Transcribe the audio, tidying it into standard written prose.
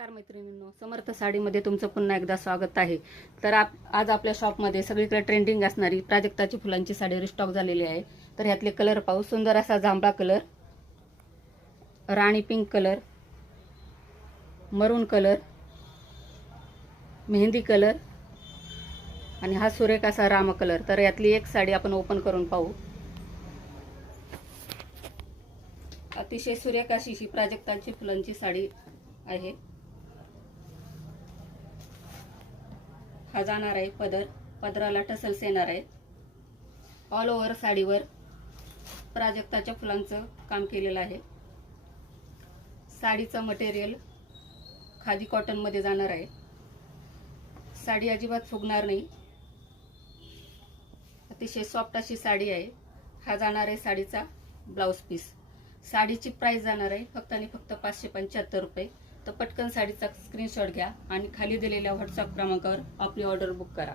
नमस्कार मैत्रिणींनो, समर्थ साडीमध्ये तुमचं पुन्हा एकदा स्वागत आहे. तर आज आपल्या शॉपमध्ये सगळीकडे ट्रेंडिंग असणारी प्राजक्ताची फुलांची साडी रिस्टॉक झालेली आहे. तर ह्यातले कलर पाहू. सुंदर असा जांभळा कलर, राणी पिंक कलर, मरून कलर, मेहंदी कलर आणि हा सुरेख असा रामा कलर. तर यातली एक साडी आपण ओपन करून पाहू. अतिशय सुरेख अशी ही प्राजक्ताची फुलांची साडी आहे. हा जाणार आहे पदर, पदराला टसल्स येणार आहे. ऑल ओव्हर साडीवर प्राजक्ताच्या फुलांचं काम केलेलं आहे. साडीचं मटेरियल खादी कॉटन मध्ये जाणार आहे. साडी अजिबात फुगणार नाही. अतिशय सॉफ्ट अशी साडी आहे. हा जाणार आहे साडीचा ब्लाउज पीस. साडीची प्राइस जाणार आहे फक्त आणि फक्त 575 रुपये. तर पटकन साडीचा स्क्रीनशॉट घ्या आणि खाली दिलेल्या व्हॉट्सअप क्रमांकावर आपली ऑर्डर बुक करा.